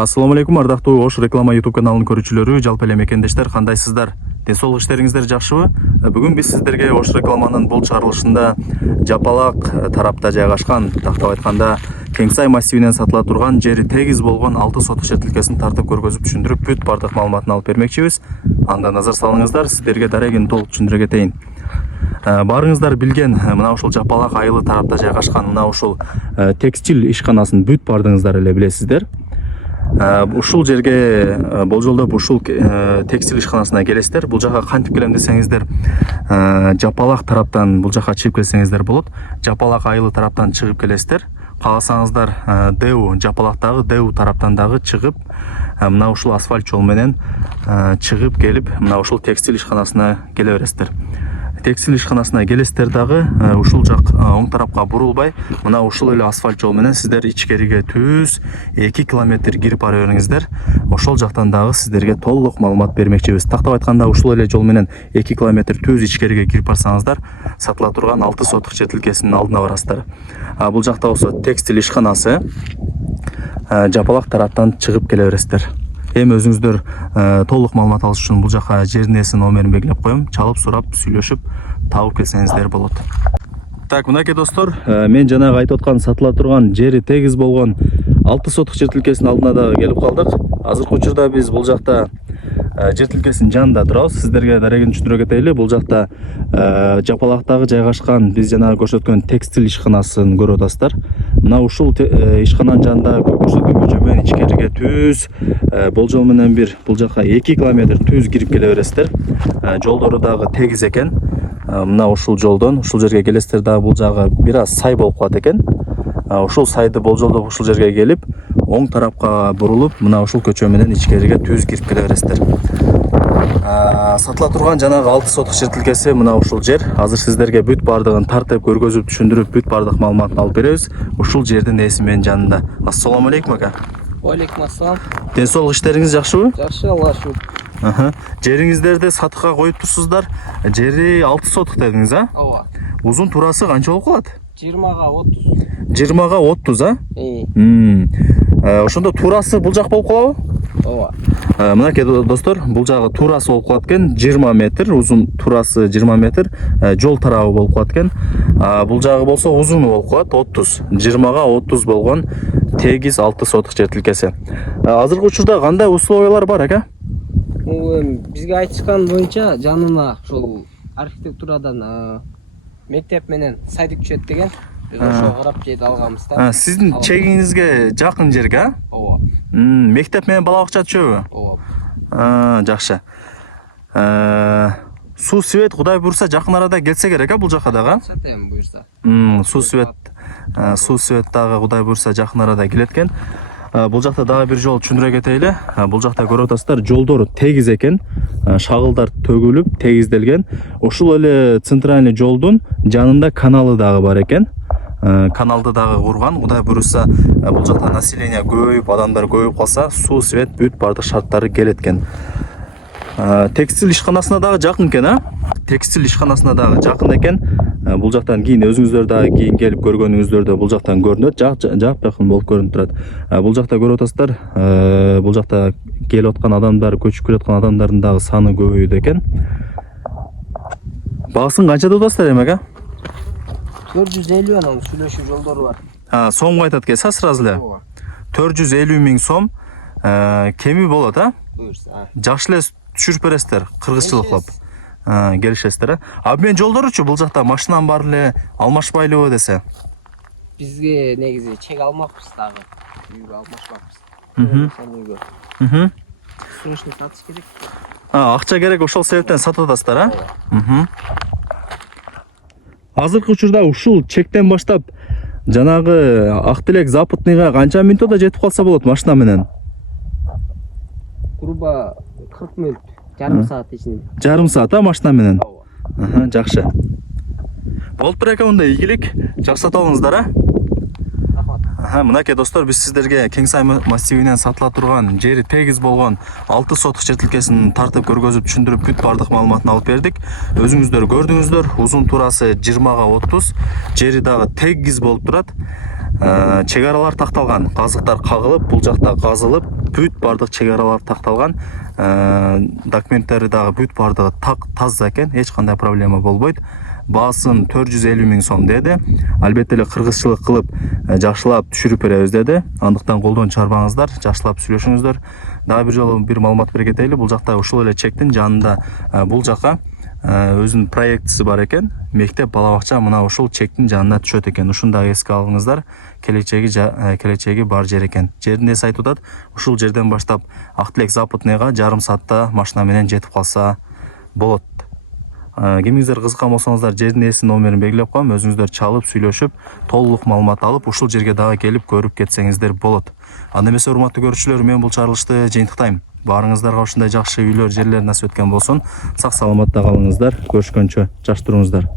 Ассаламу алейкум, ардактуу Ош реклама YouTube каналынын көрүүчүлөрү, жалпы эле мекендештер, кандайсыздар? Ден соолук иштериңиздер жакшыбы? Бүгүн биз сиздерге Ош рекламанын бул чыгарылышында Жапалак тарапта жайгашкан, тактап айтканда Кеңсай массивинен сатыла турган жери тегиз болгон 6 сотук жер тилкесин тартып көргөзүп түшүндүрүп, бүт бардык маалыматын алып бермекчибиз. Анда назар салыңыздар, сиздерге дарегин толук түшүндүрө кетейин. Барыңыздар билген мына ушул Жапалак айылы тарапта жайгашкан мына ушул текстил ишканасын бүт бардыгыңыздар эле билесиздер. Ушул жерге болжолдоп ушул текстил ишканасына келесиздер. Бул жака кантип келем десеңиздер, Жапалак тараптан бул жака чыгып келсеңиздер болот. Жапалак айылы тараптан чыгып келесиздер. Кааласаңыздар Дэу, Жапалактагы Дэу тараптан дагы чыгып, мына ушул асфальт жол менен чыгып келип, мына ушул текстил ишканасына келе бересиздер. Текстил ишканасына келесиздер дагы ушул жак оң тарапка бурулбай, мына ушул эле асфальт жол менен сиздер ичкериге түз 2 километр кирип бара бериңиздер. Ошол жактан дагы сиздерге толук маалымат бермекчибиз. Тактап айтканда ушул эле жол менен 2 километр түз ичкериге кирип барсаңыздар, сатыла турган 6 сотук жер тилкесинин алдына барасыздар. Бул жакта болсо текстил ишканасы, Жапалак тараптан чыгып келе бересиздер. Эми өзүңүздөр толук маалымат алыш үчүн бул жака жердин ээсинин номерин белгилеп коем. Чалып сурап, сүйлөшүп, табып келсеңиздер болот. Так, мынакей достор, мен жанагы айтып аткан сатыла турган жери тегиз болгон 6 сотук жер тилкесинин алдына да келип калдык. Азыркы учурда биз бул жакта жер тилкесинин жанында турабыз. Сиздерге дарегин түшүндүрө кетели. Бул жакта Жапалактагы жайгашкан биз жанагы көрсөткөн текстил ишканасын көрүп атасыздар. Мына ушул ишкананын жанында көрсөткөн көчө менен ичкериге түз болжол менен бул жака 2 километр түз кирип келе бересиздер. Жолдору дагы тегиз экен. Мына ушул жолдон ушул жерге келесиздер дагы бул жагы бир аз сай болуп калат экен. Ушул сайды болжолдоп ушул жерге келип, оң тарапка бурулуп, мына ушул көчө менен ичкериге түз кирип келе бересиздер. Сатыла турган жанагы 6 сотук жер тилкеси мына ушул жер. Азыр сиздерге бүт бардыгын тартып көргөзүп түшүндүрүп, бүт бардык маалыматын алып беребиз. Ушул жердин ээси менин жанында. Ассаламу алейкум ака. Алейкум ассалам. Ден соолук иштериңиз жакшыбы? Жакшы, Аллага шүкүр. Жериңиздерди сатыкка коюп турсуздар. Жери 6 сотук дедиңиз, а? Ооба. Узун турасы канча болуп калат? 20га 30. 20га 30, а? Ошондо турасы бул жак болуп калабы? Ооба. Мынакей достор, бул жагы турасы болуп калат экен, 20 метр, узун турасы 20 метр, жол тарабы болуп калат экен. Бул жагы болсо узуну болуп калат 30, 20га 30 болгон тегиз 6 сотук жер тилкеси. Азыркы учурда кандай условиялар бар ака? Бизге айтышкан боюнча жанына ушул архитектурадан мектеп менен сайды түшөт деген. Биз ошого карап жерди алганбыз да. Сиздин чегиңизге жакын жерге, а? Ооба. Мектеп менен бала бакча түшөбү? Ооба. Жакшы. Суу свет Кудай буйрса жакын арада келсе керек, а бул жака дагы? Сатем буйрса. Суу свет дагы Кудай буйрса жакын арада келет экен. Бул жакта дагы бир жол түшүндүрө кетели. Бул жакта көрүп атасыздар, жолдор тегиз экен. Шагылдар төгүлүп, тегизделген. Ушул эле центральный жолдун жанында каналы дагы бар экен. Каналды дагы курган. Кудай буйрса бул жакта население көбөйүп, адамдар көбөйүп калса, суу свет бүт бардык шарттары келет экен. Текстил ишканасына дагы жакын экен, а? Текстил ишканасына дагы жакын экен. Бул жактан кийин өзүңүздөр дагы кийин келип көргөнүңүздөрдө бул жактан көрүнөт, жакын болуп көрүнүп турат. Бул жакта көрүп атасыздар, бул жакта келип аткан адамдар, көчүп келе аткан адамдардын дагы саны көбөйдү экен. Баасын канча деп атасыздар эми ака? 450 анан сүйлөшүү жолдору бар. Сомго айтат экенсиз сразу эле. 450 миң сом кеми болот, а? Буйрса. Жакшы эле түшүрүп бересиздер, кыргызчылыклап. Келишесиздер, а? Мен жолдоручу бул жакта машинам бар эле, алмашпайлыбы десе? Бизге негизи чек алмакпыз дагы. Үйгө алмашпакпыз. Срочно сатыш керек. Акча керек, ошол себептен сатып атасыздар, а? Азыркы учурда ушул чектен баштап жанагы Ак Тилек Западныйга канча минутта жетип калса болот машина менен? Грубо 40 минут, жарым саат ичинде. Жарым саат, а, машина менен? Жакшы. Болуптур экен, мындай ийгилик жасап алыңыздар, а? Мынакей достор, биз сиздерге Кеңсай массивинен сатыла турган жери тегиз болгон 6 сотук жер тилкесин тартып көргөзүп түшүндүрүп бүт бардык маалыматын алып бердик. Өзүңүздөр көрдүңүздөр, узун турасы 20га 30, жери дагы тегиз болуп турат. чек аралар такталган, казыктар кагылып, бул жакта казылып, бүт бардык чек аралар такталган, документтери дагы бүт бардыгы таза экен, эч кандай проблема болбойт. Баасын 450 000 сом деди. Албетте эле кыргызчылык кылып, жакшылап түшүрүп беребиз деди. Андыктан колдон чыгарбаңыздар, жакшылап сүйлөшүңүздөр. Дагы бир жолу бир маалымат бере кетели. Бул жакта ушул эле чектин жанында бул жака өзүнүн проектиси бар экен. Мектеп бала бакча мына ушул чектин жанына түшөт экен. Ушуну дагы эске алыңыздар. Келечеги бар жер экен. Жердин ээси айтып атат, ушул жерден баштап Актилек Западныйга жарым саатта машина менен жетип калса болот. Кимиңиздер кызыккан болсоңуздар, жердин ээсинин номерин белгилеп коем, өзүңүздөр чалып, сүйлөшүп, толук маалымат алып, ушул жерге дагы келип көрүп кетсеңиздер болот. Анда эмесе, урматтуу көрүүчүлөр, мен бул чарылышты жыйынтыктайм. Баарыңыздарга ушундай жакшы үйлөр, жерлер насип эткен болсун. Сак саламатта калыңыздар. Көрүшкөнчө, жакшы туруңуздар.